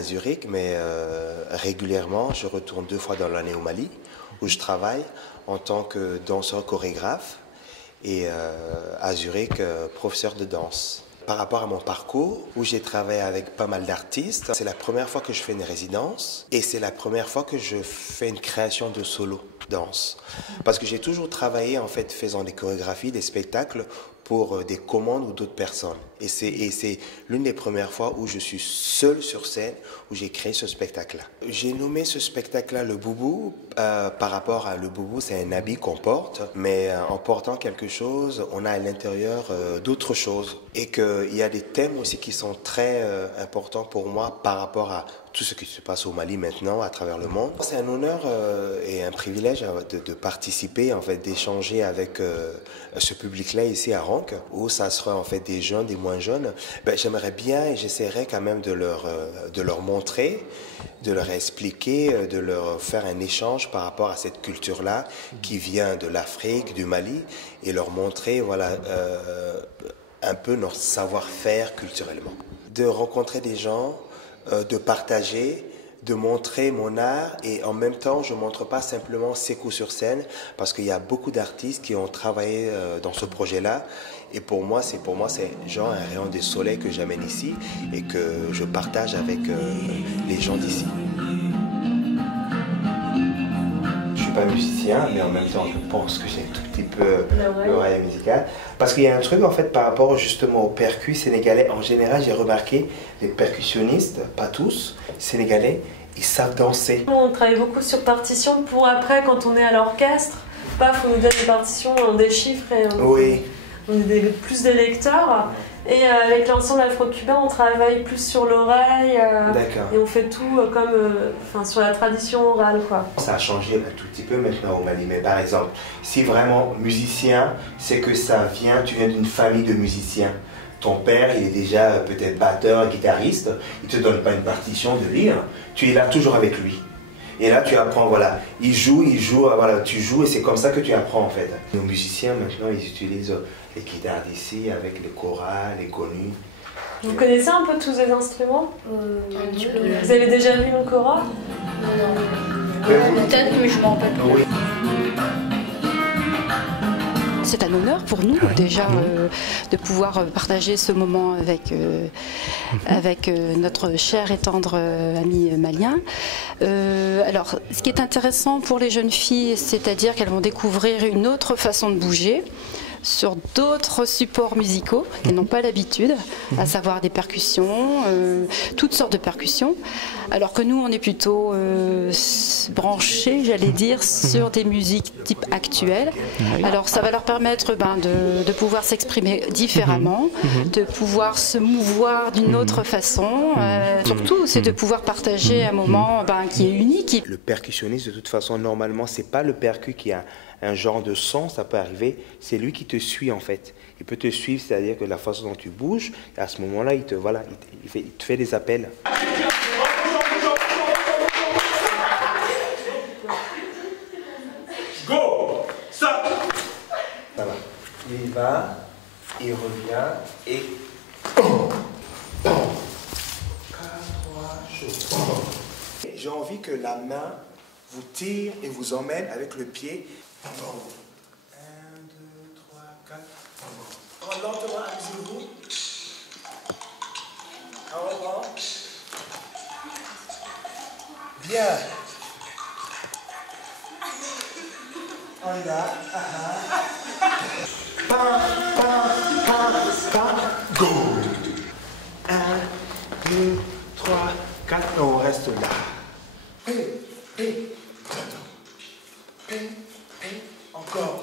à Zurich, mais régulièrement, je retourne 2 fois dans l'année au Mali, où je travaille en tant que danseur chorégraphe et à Zurich, professeur de danse. Par rapport à mon parcours, où j'ai travaillé avec pas mal d'artistes, c'est la première fois que je fais une résidence et c'est la première fois que je fais une création de solo danse. Parce que j'ai toujours travaillé en fait faisant des chorégraphies, des spectacles pour des commandes ou d'autres personnes. Et c'est l'une des premières fois où je suis seul sur scène, où j'ai créé ce spectacle-là. J'ai nommé ce spectacle-là le boubou, par rapport à le boubou, c'est un habit qu'on porte, mais en portant quelque chose, on a à l'intérieur d'autres choses. Et qu'il y a des thèmes aussi qui sont très importants pour moi par rapport à tout ce qui se passe au Mali maintenant, à travers le monde. C'est un honneur et un privilège de participer, en fait, d'échanger avec ce public-là ici à Ranc, où ça sera en fait des jeunes, des moins jeunes. Ben, j'aimerais bien et j'essaierai quand même de leur montrer, de leur expliquer, de leur faire un échange par rapport à cette culture-là qui vient de l'Afrique, du Mali, et leur montrer, voilà, un peu notre savoir-faire culturellement. De rencontrer des gens, de partager, de montrer mon art et en même temps je ne montre pas simplement Sékou sur scène parce qu'il y a beaucoup d'artistes qui ont travaillé dans ce projet-là et pour moi c'est genre un rayon de soleil que j'amène ici et que je partage avec les gens d'ici. Je suis pas musicien, mais en même temps je pense que j'ai un tout petit peu l'oreille musicale. Parce qu'il y a un truc en fait par rapport justement aux percus sénégalais. En général, j'ai remarqué les percussionnistes, pas tous, sénégalais, ils savent danser. On travaille beaucoup sur partition pour après, quand on est à l'orchestre, paf, on nous donne des partitions, on déchiffre et on est plus des lecteurs. Et avec l'ensemble afro-cubain, on travaille plus sur l'oreille et on fait tout comme sur la tradition orale, quoi. Ça a changé un tout petit peu maintenant au Mali, mais par exemple, si vraiment musicien, c'est que tu viens d'une famille de musiciens. Ton père, il est déjà peut-être batteur, guitariste, il ne te donne pas une partition de lire, tu es là toujours avec lui. Et là, tu apprends, voilà, il joue, voilà, tu joues et c'est comme ça que tu apprends en fait. Nos musiciens maintenant, ils utilisent les guitares d'ici avec les chorales, les connus. Vous connaissez un peu tous les instruments Un petit peu. Vous avez déjà vu le kora? Non. Peut-être, mais je m'en rappelle pas. Oui. C'est un honneur pour nous déjà de pouvoir partager ce moment avec notre cher et tendre ami malien. Alors, ce qui est intéressant pour les jeunes filles, c'est-à-dire qu'elles vont découvrir une autre façon de bouger sur d'autres supports musicaux qu'elles n'ont pas l'habitude, à savoir des percussions, toutes sortes de percussions, alors que nous on est plutôt branchés, j'allais dire, sur des musiques type actuelles. Alors ça va leur permettre de pouvoir s'exprimer différemment, de pouvoir se mouvoir d'une autre façon, surtout c'est de pouvoir partager un moment qui est unique. Le percussionniste de toute façon normalement c'est pas le percu qui a un genre de son, ça peut arriver, c'est lui qui te suit en fait. Il peut te suivre, c'est-à-dire que la façon dont tu bouges, et à ce moment-là, il te fait des appels. Go! Ça! Ça va. Il va, il revient et... J'ai envie que la main vous tire et vous emmène avec le pied. 1, 2, 3, 4. Lentement, amusez-vous. On reprend. Bien. On y va. Go. 1, 2, 3, 4. On reste là. Et, encore.